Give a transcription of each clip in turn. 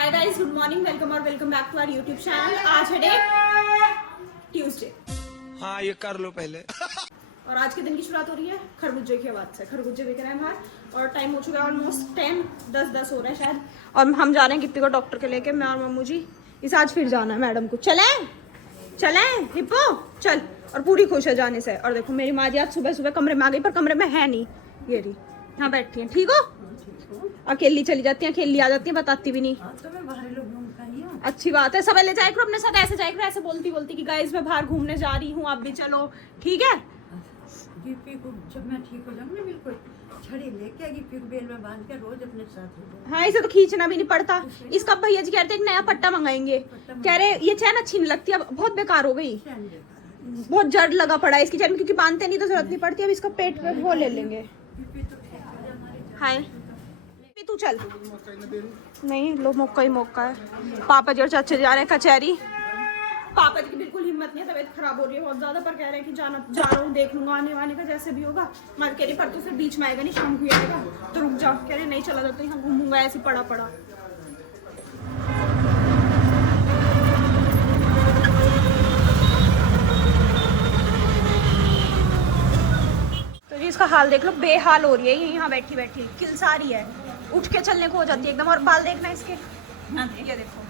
Hi guys, good morning, welcome back to our YouTube channel. आज है day Tuesday. हाँ, ये कर लो पहले। और आज के दिन की शुरुआत हो रही है खरबूजे की आवाज से। खरबूजे बिक रहे हैं बाहर और टाइम हो चुका है ऑलमोस्ट 10 हो रहा है शायद। और हम जा रहे हैं गिप्पी को डॉक्टर के लेके, मैं और मम्मू जी। इस आज फिर जाना है मैडम को। चलें हिप्पो चल। और पूरी खुश है जाने से। और देखो मेरी माँ जी आज सुबह सुबह कमरे में आ गई, पर कमरे में है नहीं। ये रही यहाँ बैठी है। ठीक हो? अकेली चली जाती है, अकेली आ जाती है, बताती भी नहीं। तो मैं बाहर लोग घूमती हूं। अच्छी बात है, सब ले जाए करो अपने साथ। ऐसे जाए करो, ऐसे बोलती कि गाइस मैं बाहर घूमने जा रही हूँ, आप भी चलो। ठीक है? गिप्पी को जब मैं ठीक हो जाऊंगी बिल्कुल छड़ी लेके गिप्पी को बेल में बांध के रोज अपने साथ ले जाऊंगी। हाँ, इसे तो खींचना भी नहीं पड़ता। इसका भैया जी कहते एक नया पट्टा मंगाएंगे। कह रहे ये चैन अच्छी नहीं लगती, अब बहुत बेकार हो गई, बहुत जड़ लगा पड़ा है इसकी चैन में, क्योंकि बांधते नहीं तो जरूरत नहीं पड़ती। अब इसका पेट पे वो ले लेंगे। हाय तू चल। नहीं लो, मौका ही मौका है। पापा जी और चाचा जा रहे हैं कचहरी। पापा जी की बिल्कुल हिम्मत नहीं है, तबीयत खराब हो रही है बहुत ज्यादा, पर कह रहे हैं कि जा रहा हूँ, देख लूंगा आने वाने का जैसे भी होगा। मैं कह रही पर तो फिर बीच में आएगा नहीं, शाम को आएगा तो रुक जा। कह रहे नहीं चला जाता, यहाँ घूमूंगा ऐसे पड़ा। तो जी इसका हाल देख लो, बेहाल हो रही है ये, यहाँ बैठी किलसा रही है, उठ के चलने को हो जाती है एकदम। और बाल देखना इसके, ये देखो,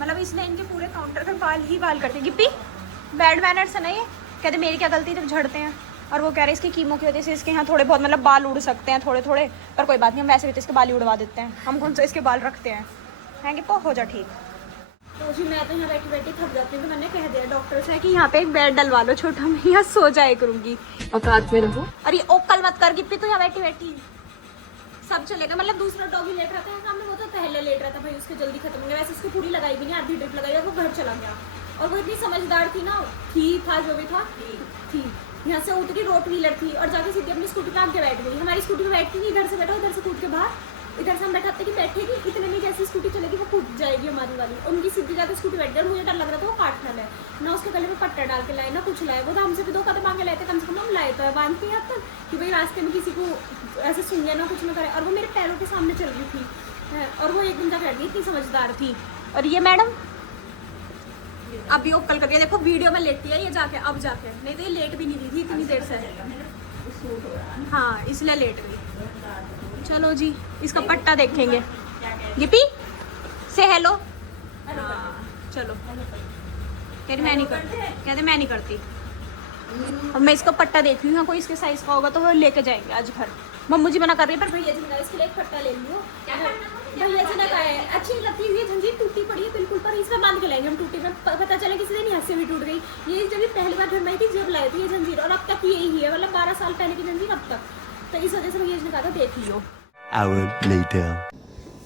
मतलब इसने इनके पूरे काउंटर पे बाल ही बाल करते हैं। गिप्पी बैड मैनर से नहीं है, कहते मेरी क्या गलती जब झड़ते हैं। और वो कह रहे इसकी कीमो की वजह से इसके यहाँ थोड़े बहुत मतलब बाल उड़ सकते हैं थोड़े, पर कोई बात नहीं, हम वैसे भी तो इसके बाल ही उड़वा देते हैं। हम कौन सा इसके बाल रखते हैं गिप्पो, हो जा ठीक। तो जी मैं तो यहाँ बैठी थक जाती हूँ, तो मैंने कह दिया डॉक्टर से कि यहाँ पे एक बेड डलवा लो छोटा, मैं यहाँ सो जाया करूँगी। औकात में रहो। अरे ओकल मत कर गिप्पी, तो यहाँ बैठी सब चलेगा। मतलब दूसरा डॉगी लेट रहता है सामने, वो तो पहले लेट रहा था भाई, उसके जल्दी खत्म हो गया। वैसे उसकी पूरी लगाई भी नहीं, आधी ड्रिप लगाई और वो घर चला गया। और वो इतनी समझदार थी ना, था जो भी थी। यहाँ से उतरी, रोट व्हीलर थी, और जाके सीधी अपनी स्कूटी पे आके बैठ गई। हमारी स्कूटी पे बैठती नहीं, इधर से बैठो, उधर से कूद के बाहर, इधर से हम बैठाते कि बैठेगी, इतने में जैसी स्कूटी चलेगी वो कूद जाएगी हमारी वाली। उनकी सीधी जाकर स्कूटी बैठ गई। मुझे डर लग रहा था वो काट ना लाए, ना उसके गले में पट्टा डाल के लाए, ना कुछ लाए। वो तो हमसे भी 2 कदम आगे लाए थे, कम से कम हम लाए तो बांधते हैं अब तक कि भाई रास्ते में किसी को ऐसे सुन जाए ना, कुछ ना करे। और वो मेरे पैरों के सामने चल रही थी, और वो एकदम जाकर बैठ गई, इतनी समझदार थी। और ये मैडम अभी ओकल करके देखो, वीडियो में लेटी है ये जाके, अब जाके, नहीं तो ये लेट भी नहीं थी इतनी देर से। हाँ, इसलिए लेट गई। चलो जी इसका पट्टा देखेंगे। गिप्पी से हेलो। चलो कहते मैं नहीं करती। अब मैं इसका पट्टा देख रही हूँ, कोई इसके साइज का होगा तो वो लेके जाएंगे आज घर। मम्मू जी मना कर रही है, पर भैया जी ने कहा इसके लिए एक पट्टा ले लियो। भैया जी ने कहा है अच्छी नहीं लगती, ये जंजीर टूटी पड़ी है बिल्कुल, पर इसमें बांध के लाएंगे हम। टूटी में पता चला किसी दिन यहाँ से भी टूट गई। ये जब पहली बार घर में आई थी जब लाई थी ये जंजीर, और अब तक यही है, मतलब 12 साल पहले की जंजीर अब तक। तो इस वजह से भैया जी ने कहा था देख लियो।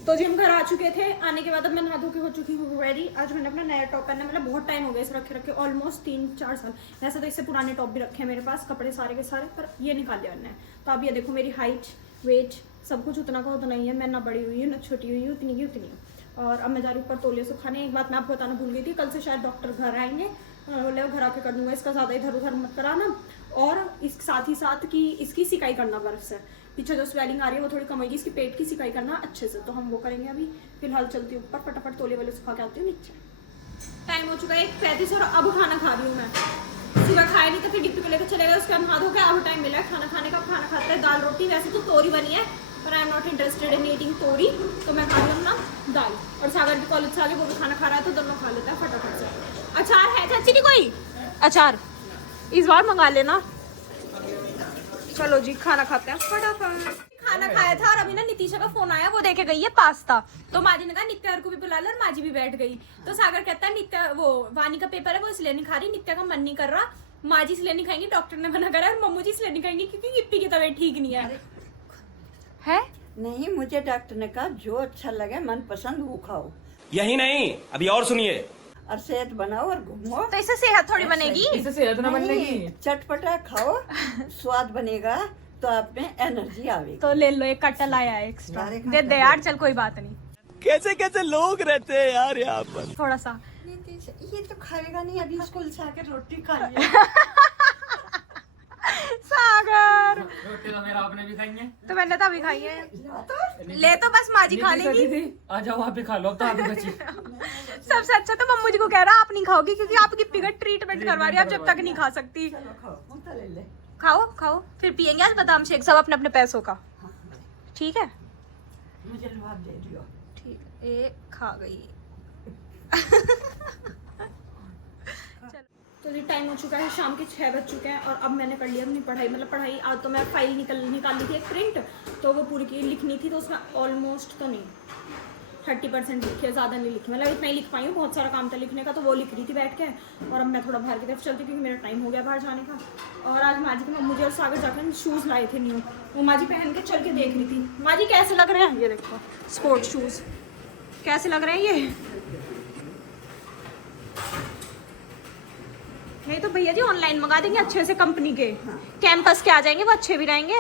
तो जी हम घर आ चुके थे। आने के बाद अब मैं नहा धो के हो चुकी हूँ रेडी। आज मैंने अपना नया टॉप पहना, मतलब बहुत टाइम हो गया इसे रखे ऑलमोस्ट 3-4 साल। वैसे तो इससे पुराने टॉप भी रखे हैं मेरे पास, कपड़े सारे के सारे, पर ये निकाल लिया मैंने। तो अब ये देखो मेरी हाइट, वेट सब कुछ उतना का उतना ही है। मैं ना बड़ी हुई हूँ ना छोटी हुई हूँ, उतनी की उतनी हूँ। और अब मैं जा रही हूँ ऊपर तौलिए सुखाने। एक बात मैं आपको बताना भूल गई थी, कल से शायद डॉक्टर घर आएंगे, बोले घर आके कर दूंगा। इसका ज़्यादा इधर उधर मत कराना, और इस साथ ही साथ कि इसकी सिकाई करना, बर्फ से पीछे जो स्वेलिंग आ रही है वो थोड़ी कम होगी। इसकी पेट की सिकाई करना अच्छे से, तो हम वो करेंगे। अभी फिलहाल चलती हूँ ऊपर, फटाफट तौलिए वाले सुखा के आती हूँ नीचे। टाइम हो चुका है 1:35 और अब खाना खा रही हूँ मैं। सुबह खाया नहीं तो फिर डिप्पी को लेकर चले गए, उसके बाद नहा धो के अब टाइम मिला है खाना खाने का। खाना खाता है दाल रोटी, वैसे तो तोरी बनी है, पर I am not interested in eating तोरी, तो मैं खा रही हूँ अपना दाल। और सागर भी कॉलेज से आगे वो भी खाना खा रहा है, तो दोनों खा लेता है फटाफट से। अचार है चाची नहीं कोई? अचार इस बार मंगा लेना। चलो जी खाना खाते हैं फटाफट। खाना खाया था और अभी ना नितिशा का फोन आया, वो देके गई है पास्ता। तो माँ जी ने कहा नित्या को भी बुला लो, और माँ जी भी बैठ गई। तो सागर कहता है नित्या वो वानी का पेपर है वो इसलिए नहीं खा रही, नित्या का मन नहीं कर रहा। माँ जी इसलिए नहीं खाएंगी, डॉक्टर ने मना करा, और मम्मू जी इसलिए नहीं खाएंगी क्योंकि गिप्पी की तबीयत ठीक नहीं है। नहीं, मुझे डॉक्टर ने कहा जो अच्छा लगे मन पसंद वो खाओ। यही नहीं, अभी और सुनिए। और सेहत बनाओ और घूमो। तो इससे सेहत थोड़ी बनेगी, इससे सेहत ना बनेगी। चटपटा खाओ, स्वाद बनेगा तो आप में एनर्जी आएगी। तो ले लो, एक कट्टा लाया है एक्स्ट्रा, यार, दे यार, चल कोई बात नहीं। कैसे लोग रहते हैं यार यहाँ पर। थोड़ा सा ये तो खाएगा नहीं, अभी स्कूल से आकर रोटी खा लिया। सागर यार। रोटी तो मेरा आपने भी खाई है। तो मैंने तो अभी खाई है। ले तो बस माँ जी खा लेगी। आ जाओ आप भी खा लो, अब तो आप भी बची। सबसे अच्छा तो मम्मू जी को कह रहा आप नहीं खाओगी क्योंकि आप गिप्पी का ट्रीटमेंट करवा रही है, आप जब तक नहीं खा सकती। ले ले। खाओ खाओ फिर पियेंगे आज बादाम शेक सब अपने अपने पैसों का। ठीक है मुझे जवाब दे दियो। ठीक एक खा गई। तो जी टाइम हो चुका है, शाम के 6 बज चुके हैं और अब मैंने कर लिया अपनी पढ़ाई। मतलब पढ़ाई आज तो मैं फाइल निकाली थी एक प्रिंट, तो वो पूरी की लिखनी थी, तो उसमें ऑलमोस्ट तो नहीं 30% लिखी है, ज़्यादा नहीं लिखी, मतलब इतना ही लिख पाई हूँ। बहुत सारा काम था लिखने का, तो वो लिख रही थी बैठ के। और अब मैं थोड़ा बाहर की तरफ चलती क्योंकि मेरा टाइम हो गया बाहर जाने का। और आज माँ जी के मुझे और सागर जाकर शूज़ लाए थे न्यू, वो माँ जी पहन के चल के देख रही थी। माँ जी कैसे लग रहे हैं? ये देखो स्पोर्ट शूज़ कैसे लग रहे हैं ये तो भैया जी ऑनलाइन मंगा देंगे अच्छे से, कंपनी के कैंपस के आ जाएंगे, वो अच्छे भी रहेंगे।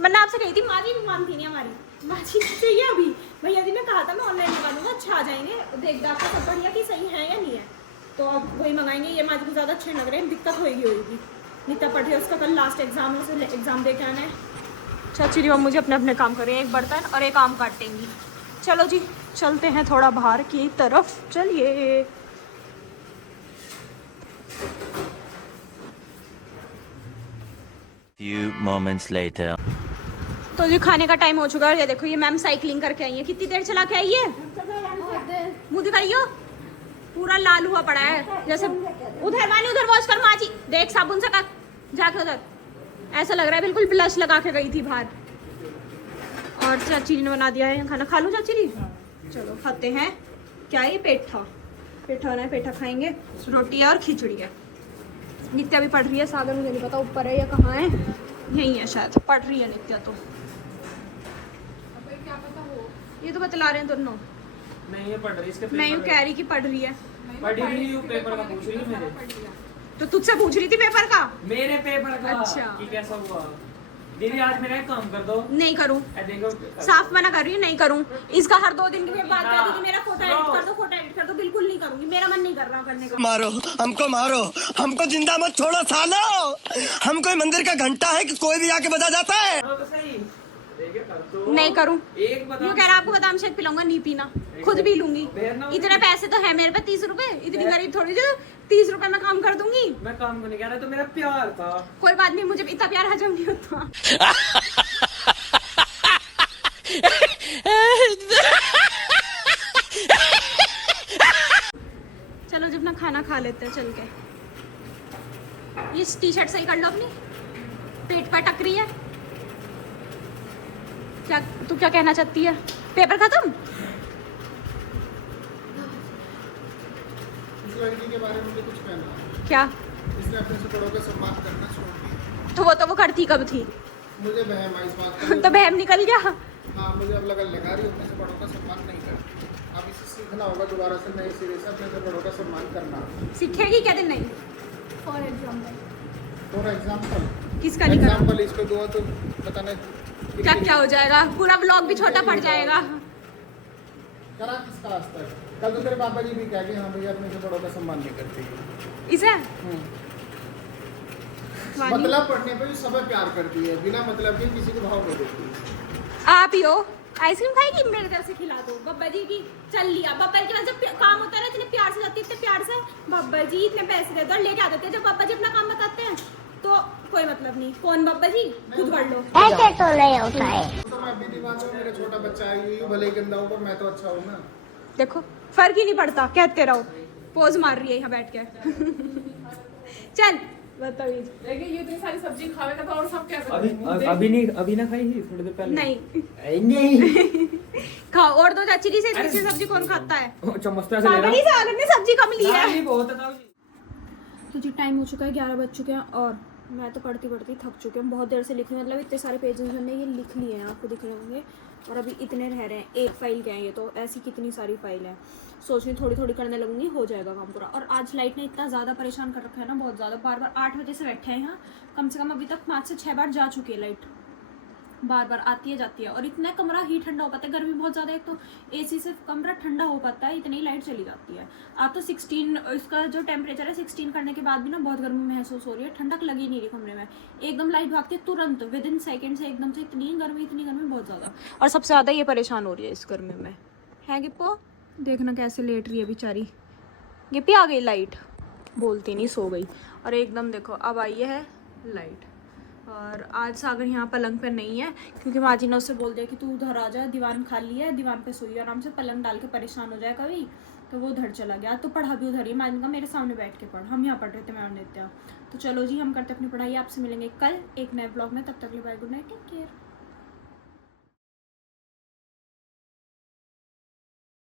मैंने आपसे कही थी, माँ जी भी मानती नहीं हमारी। माँ जी चाहिए अभी, भैया जी ने कहा था मैं ऑनलाइन मंगा दूंगा, अच्छा आ जाएंगे, देख आपका सब बढ़िया कि सही है या नहीं है, तो अब वही मंगाएंगे। ये माँ जी को ज़्यादा अच्छे लग रहे हैं, दिक्कत होगी। नीता पढ़ रही है, उसका कल लास्ट एग्जाम है, उसे एग्जाम दे के आना है। चाची जी अब मुझे अपने अपने काम कर रहे हैं, एक बर्तन और एक आम काटेंगी। चलो जी चलते हैं थोड़ा बाहर की तरफ, चलिए। Few moments later. तो जी खाने का टाइम हो चुका है। ये देखो ये मैम साइकिलिंग करके आई है, कितनी देर चला के आई है? मुँह दिखाइयो, पूरा लाल हुआ पड़ा है जैसे। उधर वाली उधर वॉश कर माँ जी, देख साबुन से कर जाके उधर। ऐसा लग रहा है बिल्कुल ब्लश लगा के गई थी बाहर। और चाची ने बना दिया है खाना, खा लो चाची जी। चलो खाते हैं। क्या है ये? पेठा बना है, पेठा खाएंगे। रोटी है और खिचड़ी है। नित्या भी पढ़ रही है, सागर मुझे नहीं पता ऊपर है या कहाँ है, यहीं है शायद, पढ़ रही है नित्या। तो ये तो बतला रहे हैं दोनों। नहीं ये पढ़ रही, इसके मैं यूँ कह रही कि पढ़ रही है, पढ़ रही हूँ, पेपर का पूछ रही है मेरे। तो तुझसे पूछ रही थी पेपर का। मेरे पेपर का अच्छा। कि कैसा हुआ। दीदी आज मेरा एक काम कर दो। नहीं करूँ, देखो साफ मना कर रही हूँ, नहीं करूँ। इसका हर 2 दिन की बात कर दीदी, मेरा फोटो एडिट कर दो, फोटो एडिट कर दो। बिल्कुल नहीं करूँगी, मेरा मन नहीं कर रहा करने का। मारो हमको जिंदा मत छोड़ो सालो। हम कोई मंदिर का घंटा है कि कोई भी आके बजा जाता है। तो सही देखिए कर दो। नहीं करूँ, एक बता। यूँ कह रहा आपको बादाम शेक पिलाऊंगा, नहीं पीना, खुद भी लूंगी। इतने पैसे तो है मेरे पे, 30 रुपए, इतनी गरीब थोड़ी जो 30 रुपए में काम कर दूंगी। मैं काम को नहीं कह रहा, तो मेरा प्यार था। कोई बात नहीं, मुझे इतना प्यार हजम नहीं होता। चलो जब ना खाना खा लेते हैं चल के। ये टी शर्ट सही कर लो अपनी, पेट पर टक रही है। क्या तू क्या कहना चाहती है? पेपर खत्म? इस लड़की के बारे में मुझे कुछ कहना है। क्या? इसने अपने से बड़ों का सम्मान करना छोड़ दिया। तो वो करती कब थी? मुझे बहम है इस बात का। तो बहम निकल गया। हाँ मुझे अब लगा रही अपने से बड़ों का सम्मान नहीं करती। अब इसे सीखना होगा दोबारा से नए सिरे से अपने से बड़ों का सम्मान करना। सीखेगी क्या दिन नहीं? फॉर एग्जाम्पल किसका नहीं करा? एग्जाम्पल इसको दो तो पता नहीं क्या क्या हो जाएगा, पूरा ब्लॉग भी छोटा पड़ जाएगा। करा किसका आज तक? कल तो तेरे पापा जी भी कह गए हाँ भैया अपने से बड़ों का सम्मान नहीं करती। इसे मतलब पढ़ने पे भी सब प्यार करती है, बिना मतलब के किसी को भाव नहीं देती। आप ही हो, आइसक्रीम खाएगी? मेरे तरफ से खिला दो। बब्बा जी की चल लिया, बब्बा जी के पास जब काम होता है ना इतने प्यार से जाती है, इतने प्यार से बब्बा जी इतने पैसे देते और लेके आ देते हैं। जब बब्बा जी अपना काम बताते हैं तो कोई मतलब नहीं। कौन बब्बा जी? खुद कर लो। ऐसे तो नहीं होता है। तो मैं भी नहीं मानता हूँ, मेरा छोटा बच्चा है, ये भले ही गंदा हो पर मैं तो अच्छा हूँ ना। देखो फर्क ही नहीं पड़ता, कहते रहो। पोज मार रही है यहाँ बैठ के। चल बदतमीज। देखिए ये इतनी सारी सब्जी खावे का तो और सब क्या अभी ना खाई थी थोड़ी देर पहले। नहीं खाओ और दो चाची जी से, इतनी सी सब्जी कौन खाता है? चम्मच तो ऐसे ले सागर ही सागर ने सब्जी कम ली है। बहुत है। तो जी टाइम हो चुका है, 11 बज चुके हैं और मैं तो पढ़ती पढ़ती थक चुके हैं। बहुत देर से लिख रही हूँ, मतलब इतने सारे पेजेस मैंने ये लिख लिए हैं, आपको दिख रहे होंगे। और अभी इतने रह रहे हैं, एक फाइल क्या है ये, तो ऐसी कितनी सारी फाइल है। सोच रही थोड़ी थोड़ी करने लगूंगी, हो जाएगा काम पूरा। और आज लाइट ने इतना ज़्यादा परेशान कर रखा है ना, बहुत ज़्यादा। बार बार 8 बजे से बैठे हैं यहाँ, कम से कम अभी तक 5 से 6 बार जा चुकी है लाइट। बार बार आती है जाती है, और इतना कमरा ही ठंडा हो पाता है, गर्मी बहुत ज़्यादा है तो एसी से कमरा ठंडा हो पाता है, इतनी लाइट चली जाती है। आप तो 16 इसका जो टेम्परेचर है 16 करने के बाद भी ना बहुत गर्मी महसूस हो रही है, ठंडक लगी नहीं रही कमरे में, एकदम लाइट भागती है तुरंत विद इन सेकेंड से, एकदम से इतनी गर्मी बहुत ज़्यादा। और सबसे ज़्यादा ये परेशान हो रही है इस गर्मी में, है गिप्पो, देखना कैसे लेट रही है बेचारी। गिप्पी आ गई लाइट, बोलती नहीं सो गई। और एकदम देखो अब आई है लाइट। और आज सागर यहाँ पलंग पे नहीं है क्योंकि माँ जी ने उससे बोल दिया कि तू उधर आ जा, दीवान खाली है, दीवान पे सोइए आराम से, पलंग डाल के परेशान हो जाए कभी, तो वो उधर चला गया। तो पढ़ा भी उधर ही, माँ जी का मेरे सामने बैठ के पढ़, हम यहाँ पढ़ रहे थे मैं और नित्या। तो चलो जी हम करते अपनी पढ़ाई, आपसे मिलेंगे कल एक नए ब्लॉग में, तब तक के लिए bye, good night, take care.